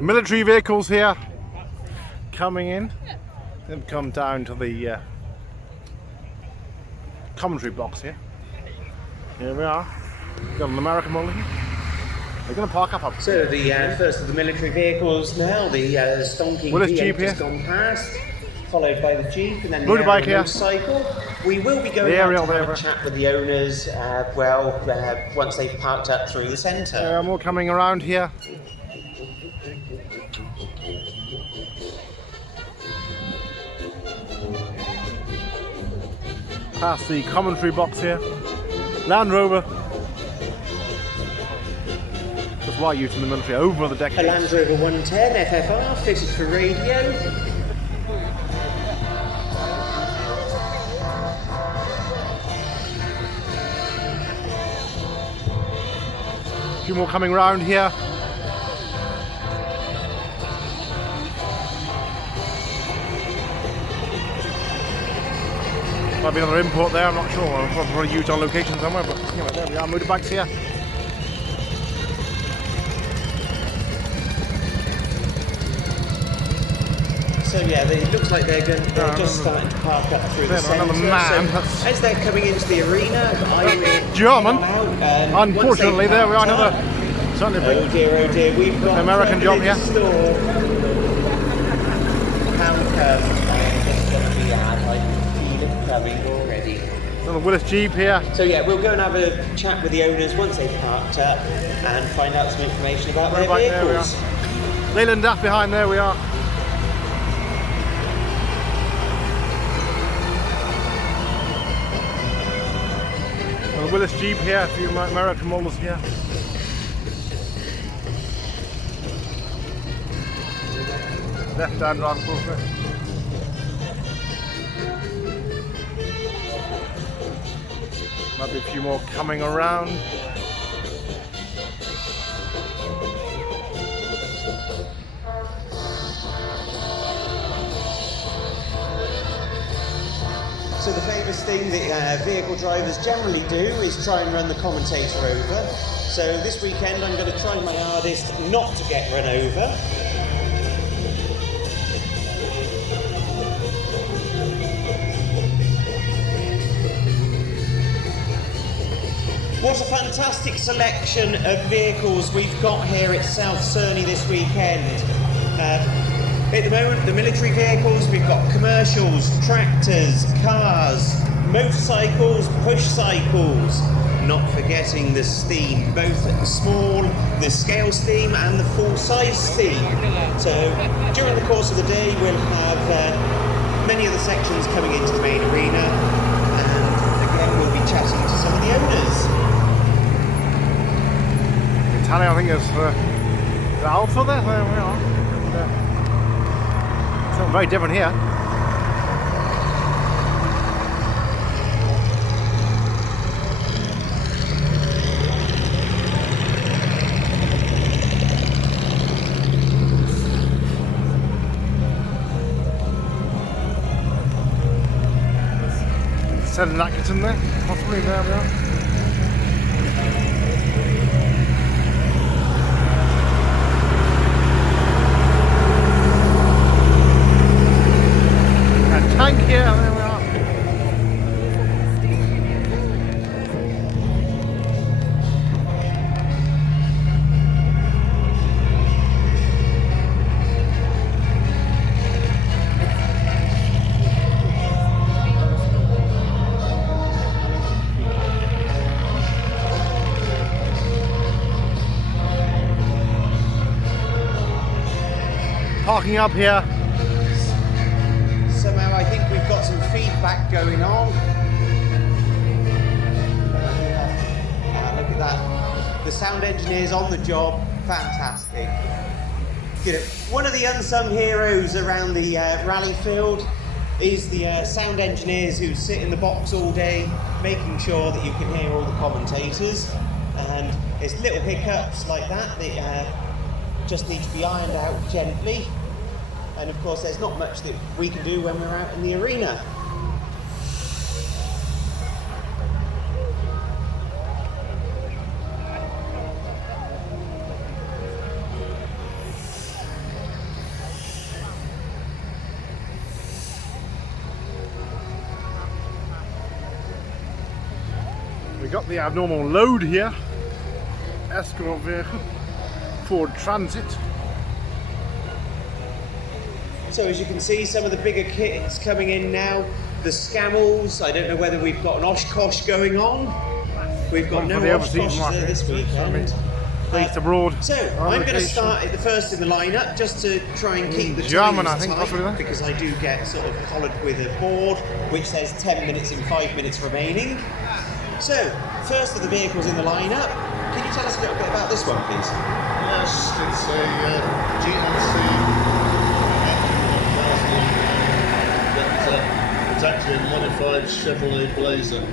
Military vehicles here coming in. They've come down to the commentary box here. Here we are. We've got an American model here. They're going to park up. So the first of the military vehicles now, the stonking Willis V8 Jeep has here. gone past, followed by the Jeep and then the Motorbike here. motorcycle. We will be going out to have a chat with the owners, once they've parked up through the centre. More coming around here. Past the commentary box here. Land Rover. That's why I used in the military over the decades. A Land Rover 110 FFR fitted for radio. A few more coming around here. Might be another import there, I'm not sure. I'll probably used on location somewhere, but you know, there we are, motorbikes here. So yeah, it looks like they're just starting to park up through the centre. Another man. So as they're coming into the arena, German. Unfortunately, there we are, another. Oh dear, we've got American job here. How come it's going to be out? I can feel it coming already. Another Willis Jeep here. So yeah, we'll go and have a chat with the owners once they've parked up and find out some information about their vehicles. Leyland Daft behind there we are. Another Willis Jeep here, a few American models here. Left-hand drive, of course. Might be a few more coming around. So the famous thing that vehicle drivers generally do is try and run the commentator over. So this weekend I'm going to try my hardest not to get run over. What a fantastic selection of vehicles we've got here at South Cerney this weekend. At the moment, the military vehicles, we've got commercials, tractors, cars, motorcycles, push cycles, not forgetting the steam, both the small, the scale steam and the full-size steam. So during the course of the day, we'll have many of the sections coming into the main arena, and again, we'll be chatting to some of the owners. I think it's the Alpha there. There we are. It's not very different here. Set an Atkinson there, possibly. There we are. Tank here, there we are. Parking up here. Somehow I think we've got some feedback going on. Look at that. The sound engineer's on the job. Fantastic. You know, one of the unsung heroes around the rally field is the sound engineers who sit in the box all day, making sure that you can hear all the commentators. And it's little hiccups like that that just need to be ironed out gently. And of course, there's not much that we can do when we're out in the arena. got the abnormal load here. Escort vehicle. Ford Transit. So as you can see, some of the bigger kits coming in now. The Scamels, I don't know whether we've got an Oshkosh going on. We've got no Oshkosh this weekend. Based abroad. So I'm going to start at the first in the lineup just to try and keep the German, I times think, tight, possibly. because I do get sort of collared with a board which says 10 minutes and 5 minutes remaining. So first of the vehicles in the lineup. Can you tell us a little bit about this one, please? Yes, it's a GMC. It's actually a modified Chevrolet Blazer.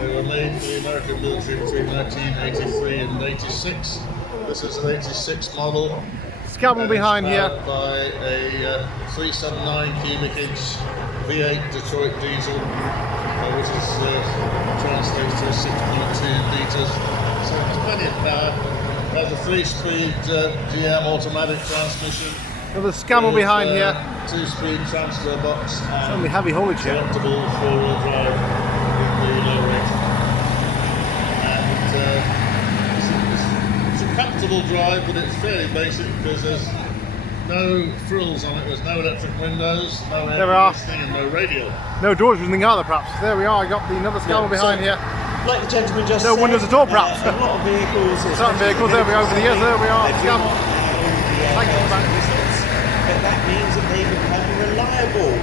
They were made for the American military between 1983 and 86. This is an 86 model. Scamel behind here. By a 379 cubic inch V8 Detroit diesel, which is translates to 6.2 litres. So it's plenty of power. It has a 3-speed GM automatic transmission. Another Scamel behind here. 2-speed transfer box. It's only heavy haulage here. Selectable 4-wheel drive in the low rate. And it's a comfortable drive, but it's fairly basic because there's no frills on it. There's no electric windows, no air conditioning, and no radio. No doors or anything either, perhaps. There we are. I got another Scamel behind here. Like the gentleman just no said, windows at all, perhaps. A lot of vehicles. Certain vehicles. There we go. Over the years, there we are. Scamel. Thank you, but that means that they become reliable.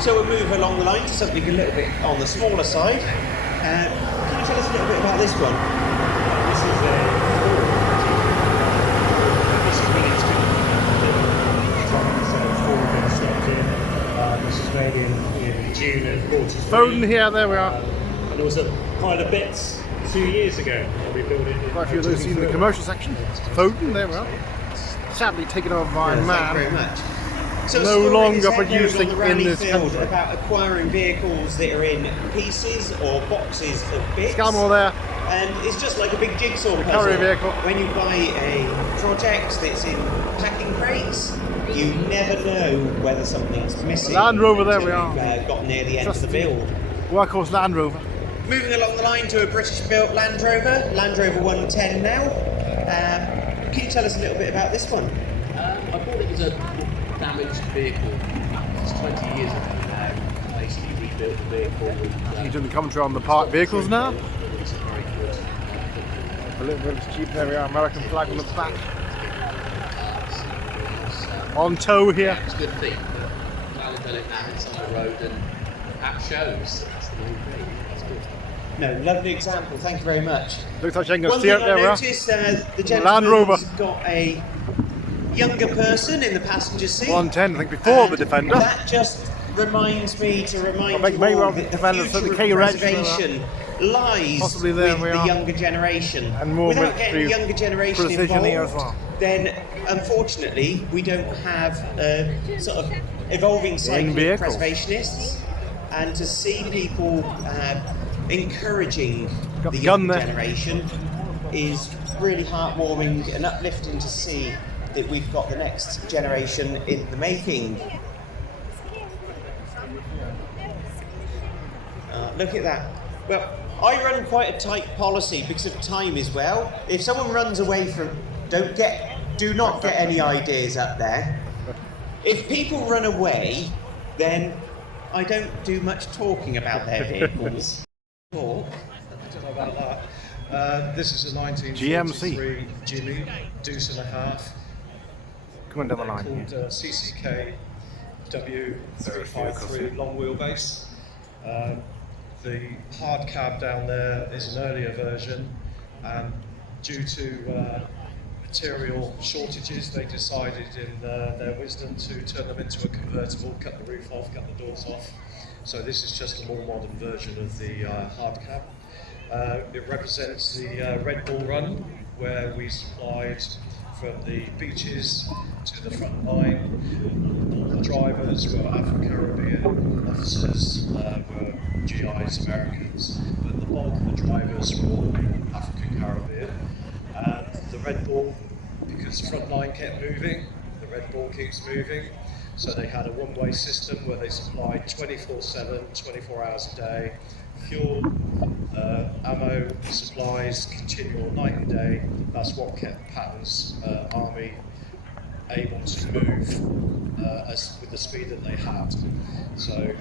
So we'll move along the line to something a little bit on the smaller side. Can you tell us a little bit about this one? This is really this is made in June of 43. Foden here, there we are. And there was a pile of bits 2 years ago when we built it. Quite a few of those seen in the commercial section. Foden, there we are. Sadly taken over by a man. Thank you very much. So no longer producing in this country. About acquiring vehicles that are in pieces or boxes of bits. Scamel there. And it's just like a big jigsaw puzzle. Vehicle. When you buy a project that's in packing crates, you never know whether something's missing. Land Rover, there we are. Got near the end of the build. Workhorse Land Rover. Moving along the line to a British-built Land Rover 110 now. Can you tell us a little bit about this one? I bought it as a damaged vehicle. It's 20 years ago now. I basically rebuilt the vehicle. You're doing the commentary on the parked vehicles now. It's very good. A little bit of cheap, there we are. American flag on the back. On tow here. It's a good thing, but glad I've done it now. It's on the road and that shows. That's the main thing. That's good. No, lovely example. Thank you very much. Looks like I'm going to One steer thing it there. I noticed, the gentleman's got a younger person in the passenger seat. 110, I think, before the Defender. That just reminds me to remind you maybe all the that Defender, the so the future K of Reg preservation lies possibly there with we the are. younger generation. And more Without getting the younger generation precision here as involved, well. then unfortunately we don't have a sort of evolving cycle of preservationists. And to see people encouraging the younger generation is really heartwarming and uplifting to see that we've got the next generation in the making. Look at that. Well, I run quite a tight policy because of time as well. If someone runs away from, do not get any ideas up there. If people run away, then I don't do much talking about their vehicles. I don't know about that. This is a 1943 Jubilee Deuce and a half. Coming down the line. Called CCK W353 long wheelbase. The hard cab down there is an earlier version, and due to material shortages, they decided in their wisdom to turn them into a convertible, cut the roof off, cut the doors off. So this is just a more modern version of the hard cab. It represents the Red Bull Run, where we supplied from the beaches to the front line. The drivers were Afro-Caribbean, officers were GIs, Americans, but the bulk of the drivers were all African-Caribbean. And the Red Bull, because the front line kept moving, the Red Bull keeps moving, so they had a one-way system where they supplied 24/7, 24 hours a day, fuel, ammo, supplies, continual night and day. That's what kept Patton's army able to move with the speed that they had. So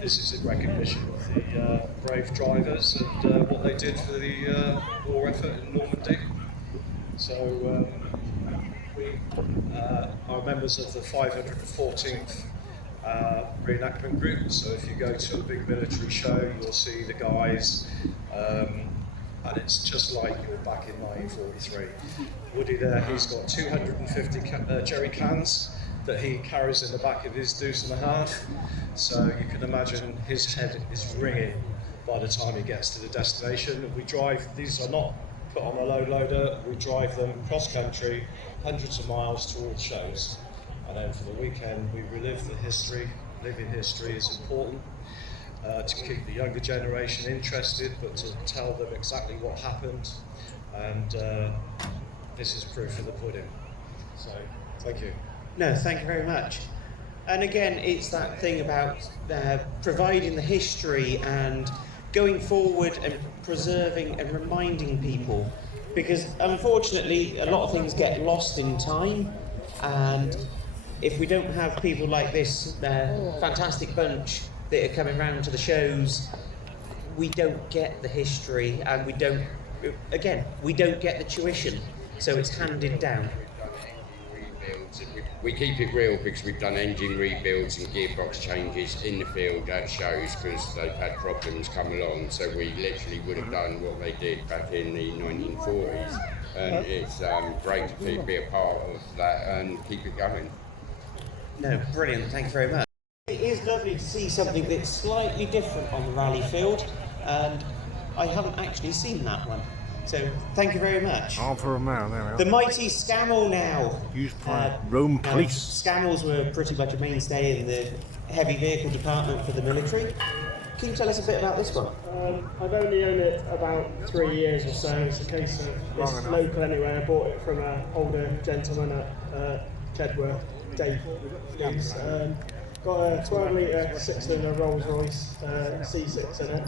this is in recognition of the brave drivers and what they did for the war effort in Normandy. So we are members of the 514th reenactment group. So if you go to a big military show, you'll see the guys, and it's just like you're back in 1943. Woody there, he's got 250 jerry cans that he carries in the back of his deuce and a half. So you can imagine his head is ringing by the time he gets to the destination. And we drive, these are not put on a low loader, we drive them cross country, hundreds of miles to all the shows. And then for the weekend, we relive the history. Living history is important to keep the younger generation interested, but to tell them exactly what happened. And this is proof of the pudding. So, thank you. No, thank you very much. And again, it's that thing about providing the history and going forward and preserving and reminding people. Because unfortunately, a lot of things get lost in time. And if we don't have people like this fantastic bunch that are coming round to the shows, we don't get the history, and we don't get the tuition, so it's handed down. We keep it real because we've done engine rebuilds and gearbox changes in the field at shows because they've had problems come along, so we literally would have done what they did back in the 1940s, and it's great to be a part of that and keep it going. No, brilliant, thank you very much. It is lovely to see something that's slightly different on the rally field, and I haven't actually seen that one. So, thank you very much. On for a man, there we are. The mighty Scammell now. Used by Rome Police. Scammels were pretty much a mainstay in the heavy vehicle department for the military. Can you tell us a bit about this one? I've only owned it about 3 years or so. It's a case of it's local anyway. I bought it from an older gentleman at Chedworth, Dave. Got a 12-litre 6-cylinder Rolls Royce C6 in it.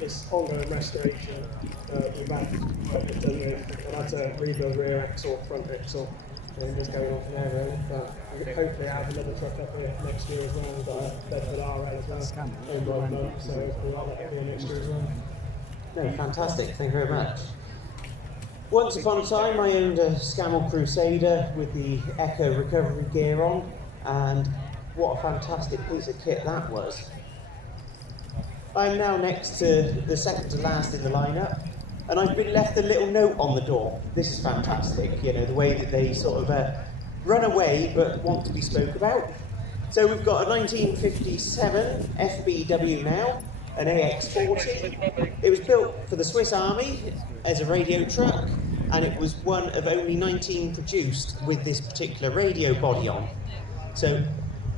It's ongoing restoration. We've had to rebuild rear axle, front axle, and just going on from there really. But hopefully I have another truck up here next year as well. We've got a Bedford RL as well. So we'll have that here next year as well. No, fantastic. Thank you very much. Once upon a time, I owned a Scammell Crusader with the Echo recovery gear on, and what a fantastic piece of kit that was. I'm now next to the second to last in the lineup, and I've been left a little note on the door. This is fantastic, you know, the way that they sort of run away but want to be spoke about. So we've got a 1957 FBW now, an AX40. It was built for the Swiss Army as a radio truck, and it was one of only 19 produced with this particular radio body on. So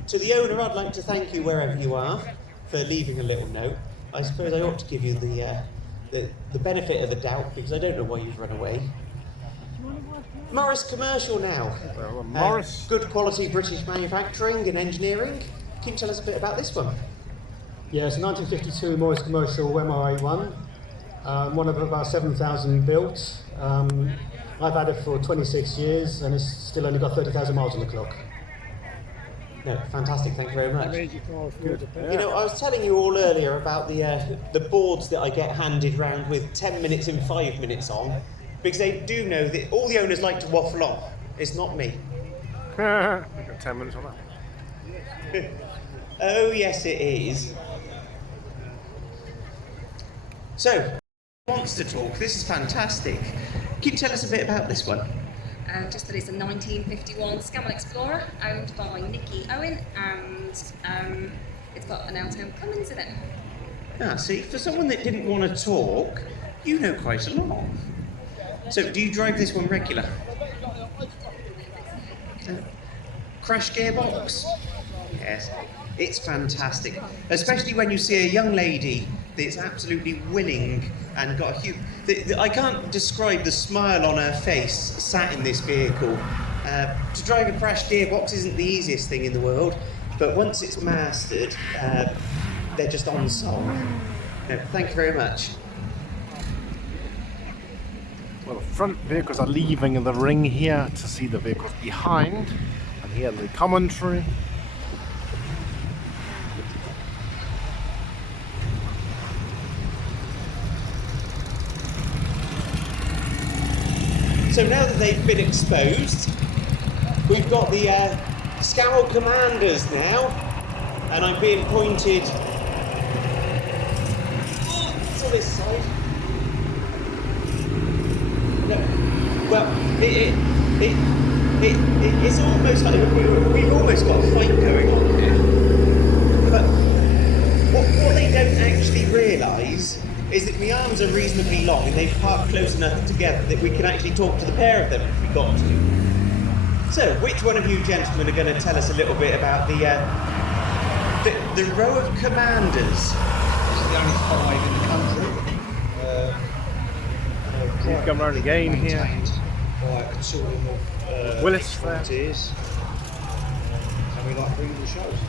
to the owner, I'd like to thank you wherever you are for leaving a little note. I suppose I ought to give you the benefit of the doubt because I don't know why you've run away. Morris Commercial now. Morris. Good quality British manufacturing and engineering. Can you tell us a bit about this one? Yeah, it's a 1952 Morris Commercial MRA1, one of about 7,000 built. I've had it for 26 years and it's still only got 30,000 miles on the clock. No, fantastic, thank you very much. You know, I was telling you all earlier about the boards that I get handed round with 10 minutes and 5 minutes on, because they do know that all the owners like to waffle on. It's not me. We've got 10 minutes on that. Oh, yes, it is. So, who wants to talk? This is fantastic. Can you tell us a bit about this one? Just that it's a 1951 Scammell Explorer owned by Nicky Owen, and it's got an L10 Cummins in it. Ah, see, for someone that didn't want to talk, you know quite a lot. So, do you drive this one regular? Crash gearbox? Yes, it's fantastic, especially when you see a young lady that's absolutely willing and got a huge... I can't describe the smile on her face sat in this vehicle. To drive a crash gearbox isn't the easiest thing in the world, but once it's mastered, they're just on song. No, thank you very much. Well, the front vehicles are leaving the ring here to see the vehicles behind, and hear the commentary. So now that they've been exposed, we've got the Scowl Commanders now, and I'm being pointed to this side. No, well, it's almost like we've almost got a fight going on here. But what they don't actually realise is that my arms are reasonably long and they've parked close enough together that we can actually talk to the pair of them if we got to. So, which one of you gentlemen are going to tell us a little bit about the row of commanders? It's the only 5 in the country. He's come round again here. By a consortium of Willis there. volunteers. And we like bringing the shows.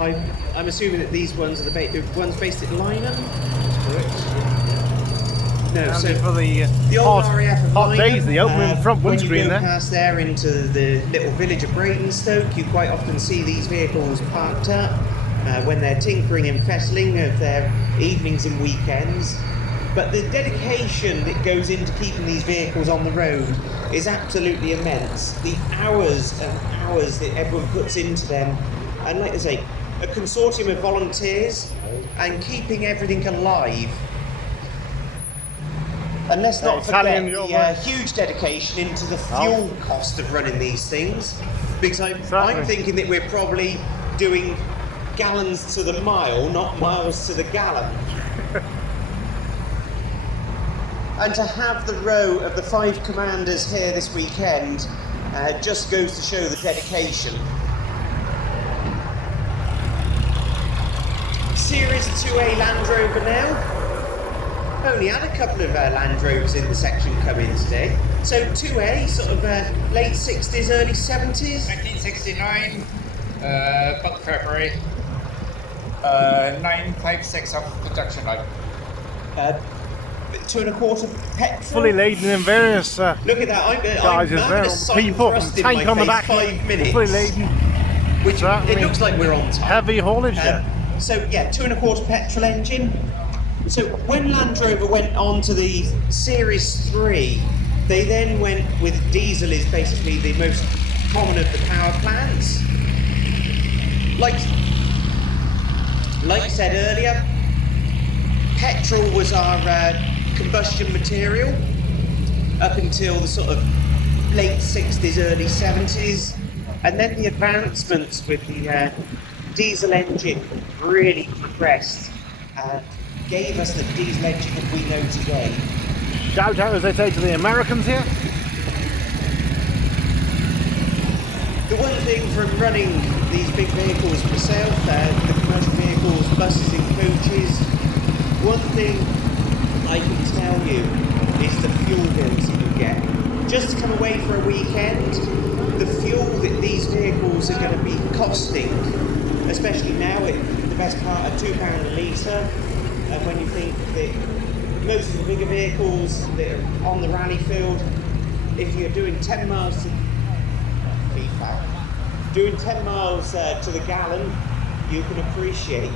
I'm assuming that these ones are the ones based at Lynham? That's correct. No, And so for the old hot, RAF of hot Lynham, days, the opening front when windscreen you go there. past there into the little village of Bradenstoke, you quite often see these vehicles parked up when they're tinkering and fettling of their evenings and weekends. But the dedication that goes into keeping these vehicles on the road is absolutely immense. The hours and hours that everyone puts into them, and like I say, a consortium of volunteers and keeping everything alive. And let's not forget the huge dedication into the fuel cost of running these things, because I'm thinking that we're probably doing gallons to the mile, not miles to the gallon. And to have the row of the 5 commanders here this weekend just goes to show the dedication. Series 2A Land Rover now. Only had a couple of Land Rovers in the section come in today. So 2A, sort of late 60s, early 70s? 1969, about February, 956 off production line. 2.25 petrol. Fully laden in various Look at that, I'm guys as having a well. side People, thrust in tank my on the face, back, 5 minutes. fully laden. Which it looks like we're on time. Heavy haulage, yeah. So yeah, 2.25 petrol engine. So when Land Rover went on to the Series 3, they then went with diesel is basically the most common of the power plants. Like I said earlier, petrol was our combustion material up until the sort of late 60s, early 70s, and then the advancements with the diesel engine really progressed and gave us the diesel engine that we know today. Shout out, as they say, to the Americans here. The one thing from running these big vehicles myself, the commercial vehicles, buses and coaches, one thing I can tell you is the fuel bills that you get. Just to come away for a weekend, the fuel that these vehicles are going to be costing, especially now at the best part of £2 a litre, and when you think that most of the bigger vehicles that are on the rally field, if you're doing 10 miles to the gallon, you can appreciate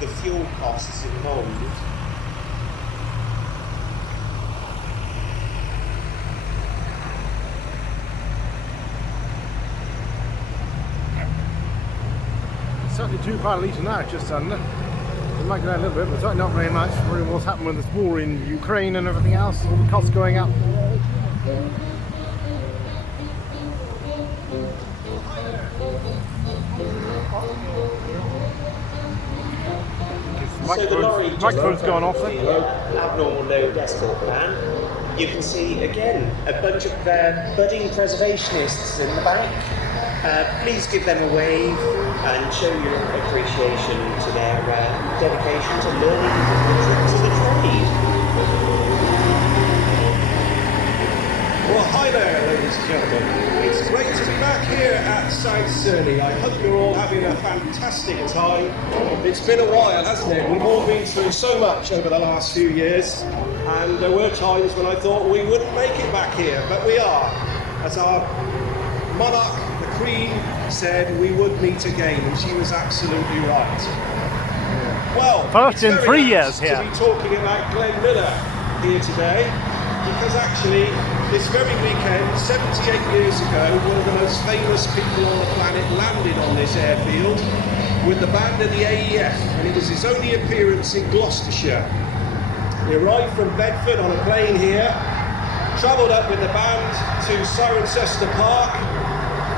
the fuel costs involved. Certainly £2 a litre now, just under. It might go down a little bit, but certainly not very much. Really, what's happened with this war in Ukraine and everything else, all the costs going up. So the lorry microphone's gone off there. Abnormal load escort plan. You can see again a bunch of budding preservationists in the back. Please give them a wave and show your appreciation to their dedication to learning the tricks of the trade. Well, hi there, ladies and gentlemen. It's great to be back here at at South Cerney. I hope you're all having a fantastic time. It's been a while, hasn't it? We've all been through so much over the last few years, and there were times when I thought we wouldn't make it back here, but we are. As our monarch, the Queen, said we would meet again, and she was absolutely right. Well, first in 3 years here. To be talking about Glenn Miller here today, because actually this very weekend, 78 years ago, one of the most famous people on the planet landed on this airfield with the band of the AEF, and it was his only appearance in Gloucestershire. He arrived from Bedford on a plane here, travelled up with the band to Cirencester Park,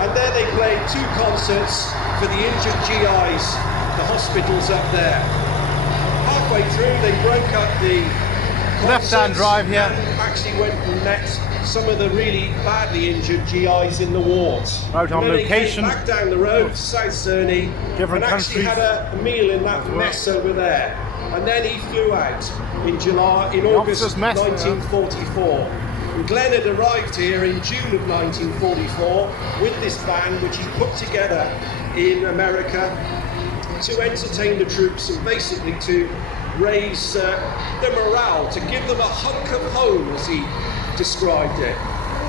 and there they played 2 concerts for the injured GIs, the hospitals up there. Halfway through, they broke up the left-hand drive here. And actually went and met some of the really badly injured GIs in the wards. Right on location. Back down the road to South Cerney, Different and actually countries. had a meal in that mess over there. And then he flew out in August 1944. And Glenn had arrived here in June of 1944 with this band, which he put together in America to entertain the troops and basically to raise their morale, to give them a hunk of home, as he described it.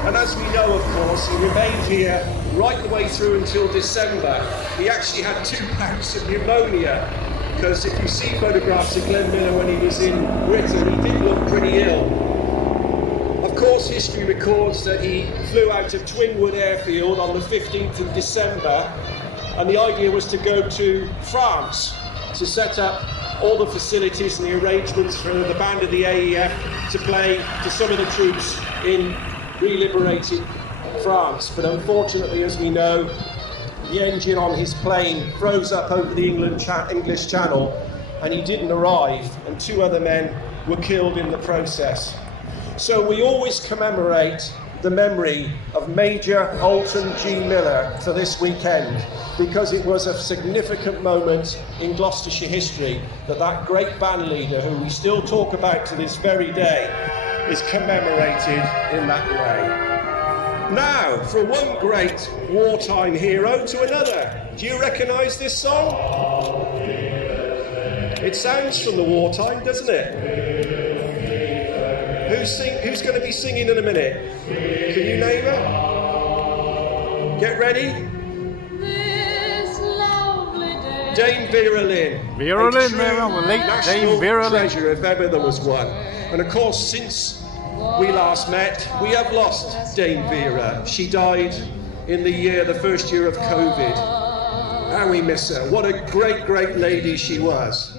And as we know, of course, he remained here right the way through until December. He actually had 2 bouts of pneumonia, because if you see photographs of Glenn Miller when he was in Britain, he did look pretty ill. Of course, history records that he flew out of Twinwood Airfield on the 15th of December, and the idea was to go to France to set up all the facilities and the arrangements for the band of the AEF to play to some of the troops in re-liberated France. But unfortunately, as we know, the engine on his plane froze up over the English Channel, and he didn't arrive, and 2 other men were killed in the process. So we always commemorate the memory of Major Alton G. Miller for this weekend, because it was a significant moment in Gloucestershire history that that great band leader, who we still talk about to this very day, is commemorated in that way. Now, from one great wartime hero to another. Do you recognise this song? It sounds from the wartime, doesn't it? Who's going to be singing in a minute? Can you name her? Get ready. Dame Vera Lynn. Vera Lynn, the late Dame Vera Lynn. Treasure, if ever there was one. And of course, since we last met, we have lost Dame Vera. She died in the first year of COVID. And we miss her. What a great, great lady she was.